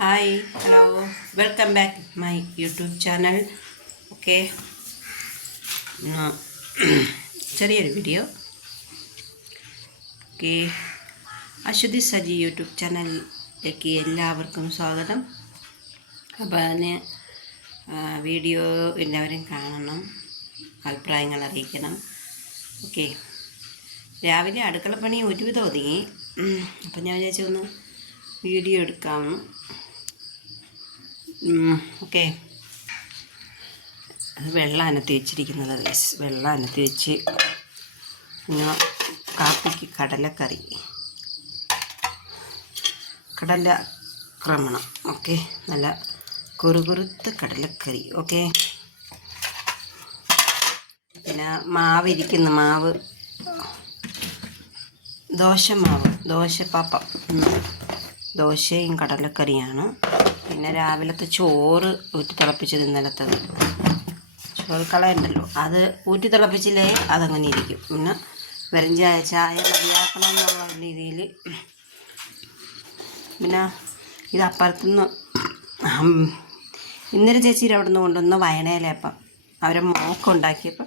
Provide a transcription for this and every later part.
Hi hello welcome back my YouTube channel. Okay, ചെറിയൊരു video. Okay, Aswathy Saji YouTube ചാനലിലേക്ക് എല്ലാവർക്കും സ്വാഗതം. അപ്പോൾ അതിന് വീഡിയോ എല്ലാവരും കാണണം, അഭിപ്രായങ്ങൾ അറിയിക്കണം. ഓക്കെ, രാവിലെ അടുക്കളപ്പണി ഒരുവിധം ഒതുങ്ങി. അപ്പം ഞാൻ വിചാരിച്ചൊന്ന് വീഡിയോ എടുക്കാമെന്ന്. ഓക്കെ, വെള്ളം അനത്തി വെച്ചിരിക്കുന്നത് വെള്ളം അനത്തി വെച്ച് പിന്നെ കാപ്പിക്ക് കടലക്കറി, കടല ക്രമണം. ഓക്കെ, നല്ല കുറുകുറുത്ത കടലക്കറി. ഓക്കെ, പിന്നെ മാവ് ഇരിക്കുന്നു, മാവ് ദോശപ്പാപ്പം, ദോശയും കടലക്കറിയാണ്. പിന്നെ രാവിലത്തെ ചോറ് ഊറ്റി തിളപ്പിച്ചത്, ഇന്നലത്തത് ചോറ് കളയുണ്ടല്ലോ, അത് ഊറ്റി തിളപ്പിച്ചില്ലേ അതങ്ങനെ ഇരിക്കും. പിന്നെ വെറും ചായ മതിയാക്കണം എന്നുള്ള രീതിയിൽ. പിന്നെ ഇത് അപ്പുറത്തുനിന്ന് ഇന്നലെ ചേച്ചിയുടെ അവിടെ നിന്ന് കൊണ്ടുവന്ന വയണയിലപ്പം അവരെ മോക്കുണ്ടാക്കിയപ്പോൾ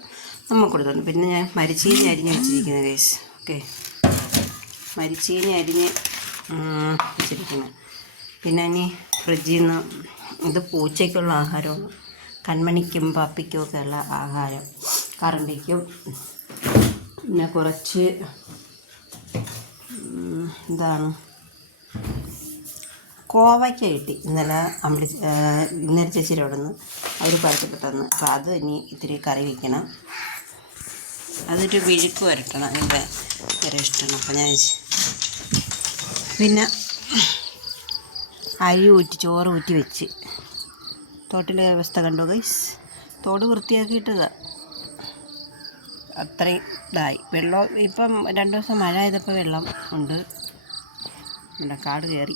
നമുക്ക് കൊടുത്തു. പിന്നെ ഞാൻ മരിച്ചീനി അരിഞ്ഞ് വെച്ചിരിക്കുന്നത് കേസ്. ഓക്കെ, മരിച്ചീനി അരിഞ്ഞ് വെച്ചിരിക്കുന്നത്. പിന്നെ ഇനി ഫ്രിഡ്ജിൽ നിന്ന് ഇത് പൂച്ചയ്ക്കുള്ള ആഹാരമാണ്, കൺമണിക്കും പപ്പിക്കും ഒക്കെ ഉള്ള ആഹാരം, കറണ്ടിക്കും. പിന്നെ കുറച്ച് എന്താണ് കോവയ്ക്ക കിട്ടി ഇന്നലെ ചേച്ചിയുടെ അവിടെ നിന്ന് അവർ പറിച്ചിട്ട് തന്നു. അപ്പോൾ അത് ഇനി ഇത്തിരി കറി വയ്ക്കണം, അതൊരു വിഴുക്ക് വരട്ടണം, എനിക്ക് ഭയങ്കര ഇഷ്ടമാണ്. അപ്പോൾ ഞാൻ പിന്നെ അരി ഊറ്റി ചോറ് ഊറ്റി വെച്ച് തോട്ടിലെ അവസ്ഥ കണ്ടു ഗൈസ്. തോട് വൃത്തിയാക്കിയിട്ടത് അത്രയും ഇതായി. വെള്ളം ഇപ്പം 2 ദിവസം മഴ ചെയ്തപ്പോൾ വെള്ളം ഉണ്ട്, ഇവിടെ കാട് കയറി.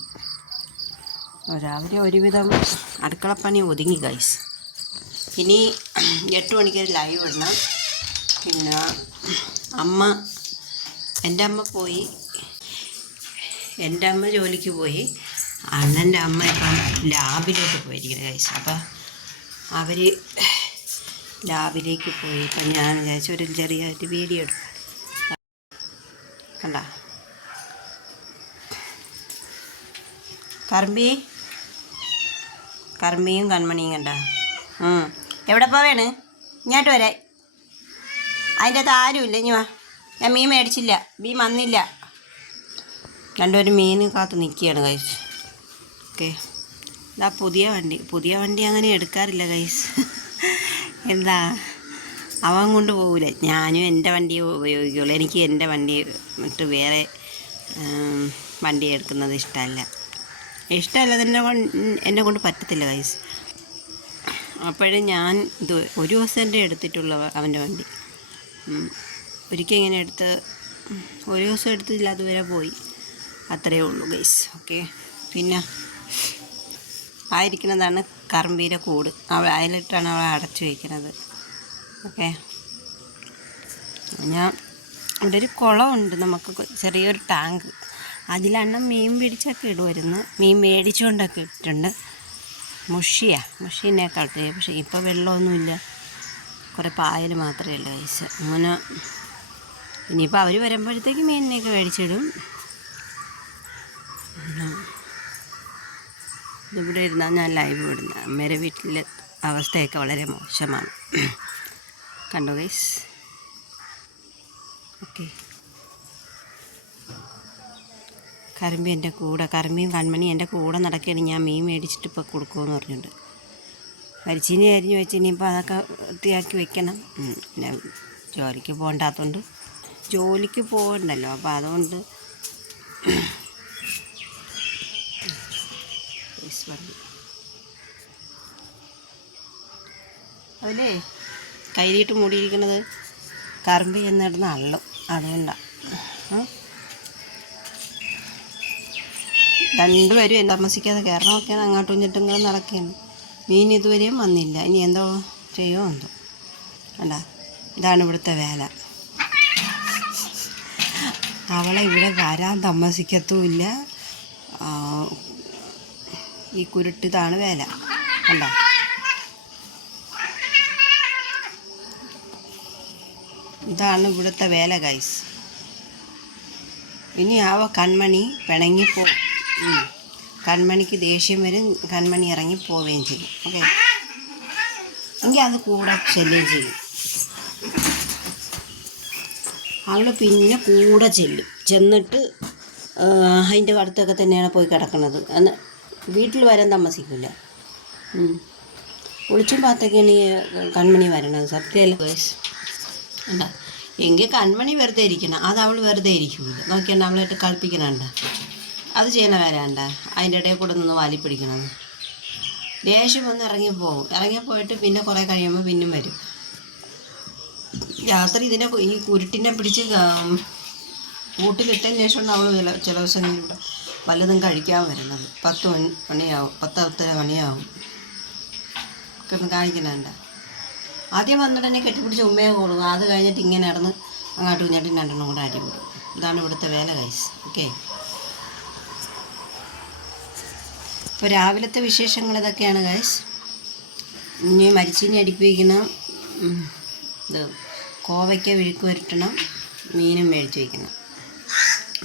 രാവിലെ ഒരുവിധം അടുക്കളപ്പണി ഒതുങ്ങി ഗൈസ്. ഇനി 8 മണിക്ക് ലൈവ് ഇടണം. പിന്നെ എൻ്റെ അമ്മ ജോലിക്ക് പോയി, അണ്ണൻ്റെ അമ്മ ഇപ്പം ലാബിലോട്ട് പോയിരിക്കുന്നത് ഗൈസ്. അപ്പം അവർ ലാബിലേക്ക് പോയി. ഇപ്പം ഞാൻ വിചാരിച്ചു ഒരു ചെറിയൊരു വീഡിയോ എടുക്കാം. കണ്ട കർമ്മിയും കൺമണിയും കണ്ട. എവിടെ പോവേണ്? ഇങ്ങോട്ട് വരാൻ. അതിൻ്റെ അകത്ത് ആരുമില്ല. ഇനി വാ, ഞാൻ മീൻ മേടിച്ചില്ല, മീൻ വന്നില്ല. രണ്ടുപേരും മീൻ കാത്ത് നിൽക്കുകയാണ് ഗൈസ്. ഓക്കെ, ഇതാ പുതിയ വണ്ടി അങ്ങനെ എടുക്കാറില്ല ഗൈസ്. എന്താ, അവൻ കൊണ്ട് പോകില്ല, ഞാനും എൻ്റെ വണ്ടിയെ ഉപയോഗിക്കുള്ളൂ. എനിക്ക് എൻ്റെ വണ്ടി വിട്ട് വേറെ വണ്ടി എടുക്കുന്നത് ഇഷ്ടമല്ല. എന്നെ കൊണ്ട് പറ്റത്തില്ല ഗൈസ്. അപ്പോഴും ഞാൻ ഇത് ഒരു ദിവസം എൻ്റെ എടുത്തിട്ടുള്ള അവൻ്റെ വണ്ടി. ഒരിക്കൽ ഇങ്ങനെ ഒരു ദിവസം എടുത്തില്ല, അതുവരെ പോയി, അത്രയേ ഉള്ളൂ ഗൈസ്. ഓക്കെ, പിന്നെ ആയിരിക്കുന്നതാണ് കറമ്പീരെ കൂട്. അതിലിട്ടാണ് അവളെ അടച്ചു വയ്ക്കുന്നത്. ഓക്കെ, ഞാൻ ഇവിടെ ഒരു കുളമുണ്ട്, നമുക്ക് ചെറിയൊരു ടാങ്ക്, അതിലാണ് മീൻ പിടിച്ചൊക്കെ ഇടുമായിരുന്നു. മീൻ മേടിച്ചുകൊണ്ടൊക്കെ ഇട്ടിട്ടുണ്ട്. മുഷീനേക്കാട്ട്. പക്ഷേ ഇപ്പോൾ വെള്ളമൊന്നുമില്ല, കുറേ പായൽ മാത്രമേ ഉള്ളൂ ഗൈസ്. അങ്ങനെ ഇനിയിപ്പോൾ അവർ വരുമ്പോഴത്തേക്ക് മീനിനെയൊക്കെ മേടിച്ചിടും. ഇവിടെ ഇരുന്നാൽ ഞാൻ ലൈവ് വിടുന്നത്. അമ്മയുടെ വീട്ടിലെ അവസ്ഥയൊക്കെ വളരെ മോശമാണ്, കണ്ടോ ഗൈസ്. ഓക്കെ, കറമ്പിയും കൺമണി എൻ്റെ കൂടെ നടക്കുകയാണ്. ഞാൻ മീൻ മേടിച്ചിട്ട് ഇപ്പോൾ കൊടുക്കുമെന്ന് പറഞ്ഞിട്ടുണ്ട്. മരിച്ചീനി അരിഞ്ഞ് വെച്ച് ഇനിയിപ്പോൾ അതൊക്കെ വൃത്തിയാക്കി വെക്കണം. പിന്നെ ജോലിക്ക് പോകണ്ടല്ലോ, അപ്പോൾ അതുകൊണ്ട് അതിലേ കൈലിട്ട് മൂടിയിരിക്കുന്നത് കറമ്പി എന്നിടുന്ന അള്ളും, അതുകൊണ്ടാണ്. രണ്ടുപേരും താമസിക്കാതെ കയറണമൊക്കെയാണ്, അങ്ങോട്ടും ഇങ്ങോട്ടും ഇങ്ങനെ നടക്കുകയാണ്. മീൻ ഇതുവരെയും വന്നില്ല, ഇനി എന്തോ ചെയ്യുമോ എന്തോ. അല്ല, ഇതാണ് ഇവിടുത്തെ വേല. അവളെ ഇവിടെ വരാൻ താമസിക്കത്തുമില്ല, ഈ കുരുട്ടിതാണ് വേല. കണ്ടോ? ഇതാണ് ഇവിടുത്തെ വേല ഗൈസ്. ഇനി കൺമണി പിണങ്ങിപ്പോവും. കൺമണിക്ക് ദേഷ്യം വരും, കൺമണി ഇറങ്ങി പോവുകയും ചെയ്യും. ഓക്കെ, എങ്കിൽ അത് കൂടെ ശല്യം ചെയ്യും. അവൾ പിന്നെ കൂടെ ചെന്നിട്ട് അതിൻ്റെ അടുത്തൊക്കെ തന്നെയാണ് പോയി കിടക്കുന്നത്. അന്ന് വീട്ടിൽ വരാൻ താമസിക്കില്ല. ഒളിച്ചും പാത്തൊക്കെയാണ് ഈ കൺമണി വരണത്. സത്യമല്ല ഗൈസ്. എന്താ എങ്കിൽ കൺമണി വെറുതെ ഇരിക്കണം, അത് അവൾ വെറുതെ ഇരിക്കില്ല. നോക്കിയാണ്ട് അവളായിട്ട് കളിപ്പിക്കണണ്ട, അത് ചെയ്യണ വരാണ്ട. അതിൻ്റെ ഇടയിൽ കൂടെ നിന്ന് വാലി പിടിക്കണം. ദേഷ്യം വന്ന് ഇറങ്ങിപ്പോവും. ഇറങ്ങിപ്പോയിട്ട് പിന്നെ കുറേ കഴിയുമ്പോൾ പിന്നും വരും. രാത്രി ഈ കുരുട്ടിനെ പിടിച്ച് കൂട്ടിലിട്ടതിന് ശേഷമാണ് അവൾ ചില ദിവസങ്ങളിൽ ഇവിടെ വല്ലതും കഴിക്കാൻ വരുന്നത്. 10 മണിയാവും, 10 മണിയാവും ഒക്കെ കാണിക്കുന്നുണ്ട്. ആദ്യം വന്നിട്ട് തന്നെ കെട്ടിപ്പിടിച്ച് ഉമ്മയെ കൊടുക്കും. അത് കഴിഞ്ഞിട്ട് ഇങ്ങനെ നടന്ന് അങ്ങോട്ടും ഇങ്ങോട്ടും 2 കൂടെ അടിപൊളി. ഇതാണ് ഇവിടുത്തെ വേല ഗൈസ്. ഓക്കെ, ഇപ്പോൾ രാവിലത്തെ വിശേഷങ്ങൾ ഇതൊക്കെയാണ് ഗൈസ്. ഇനി മരിച്ചിനി അടിപ്പിക്കണം, ഇത് കോവയ്ക്ക വിഴുക്ക് വരട്ടണം, മീനും മേടിച്ച് വയ്ക്കണം.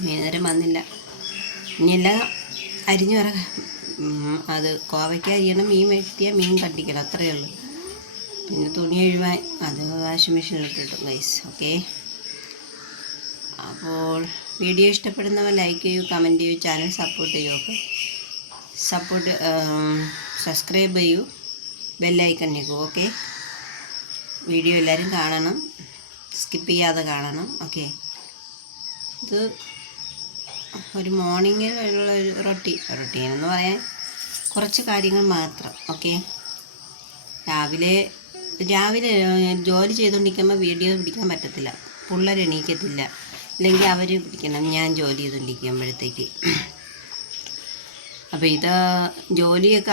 മീൻ നേരം വന്നില്ല. ഇനിയെല്ലാം അരിഞ്ഞു അത് കോവയ്ക്ക അരിയണം, മീൻ വെട്ടിയാൽ മീൻ കണ്ടിക്കണം, അത്രയേ ഉള്ളൂ. പിന്നെ തുണി കഴുകാൻ അത് വാഷിംഗ് മെഷീനിൽ ഇട്ടിട്ടു ഗൈസ്. ഓക്കെ, അപ്പോൾ വീഡിയോ ഇഷ്ടപ്പെടുന്നവർ ലൈക്ക് ചെയ്യൂ, കമൻറ്റ് ചെയ്യൂ, ചാനൽ സപ്പോർട്ട് ചെയ്യൂ. ഓക്കെ, സബ്സ്ക്രൈബ് ചെയ്യൂ, ബെല്ലൈക്കൺ ഞെക്കൂ. ഓക്കെ, വീഡിയോ എല്ലാവരും കാണണം, സ്കിപ്പ് ചെയ്യാതെ കാണണം. ഓക്കെ, ഇത് ഒരു മോർണിംഗിലുള്ള ഒരു റൊട്ടീൻ എന്ന് പറയാൻ കുറച്ച് കാര്യങ്ങൾ മാത്രം. ഓക്കെ, രാവിലെ ജോലി ചെയ്തുകൊണ്ടിരിക്കുമ്പോൾ വീഡിയോ പിടിക്കാൻ പറ്റത്തില്ല, പിള്ളേർ എണീക്കത്തില്ല, അല്ലെങ്കിൽ അവർ പിടിക്കണം, ഞാൻ ജോലി ചെയ്തുകൊണ്ടിരിക്കുമ്പോഴത്തേക്ക്. അപ്പോൾ ഇത് ജോലിയൊക്കെ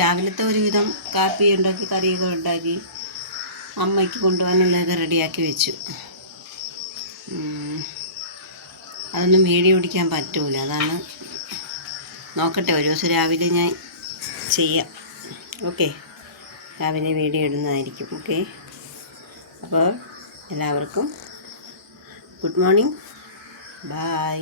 രാവിലത്തെ ഒരുവിധം കാപ്പി ഉണ്ടാക്കി, കറിയൊക്കെ ഉണ്ടാക്കി അമ്മയ്ക്ക് കൊണ്ടുപോകാനുള്ളതൊക്കെ റെഡിയാക്കി വെച്ചു. അതൊന്നും വീഡിയോ പിടിക്കാൻ പറ്റൂല, അതാണ്. നോക്കട്ടെ, ഒരു ദിവസം രാവിലെ ഞാൻ ചെയ്യാം. ഓക്കെ, രാവിലെ വീഡിയോ ഇടുന്നതായിരിക്കും. ഓക്കെ, അപ്പോൾ എല്ലാവർക്കും ഗുഡ് മോർണിംഗ്, ബൈ.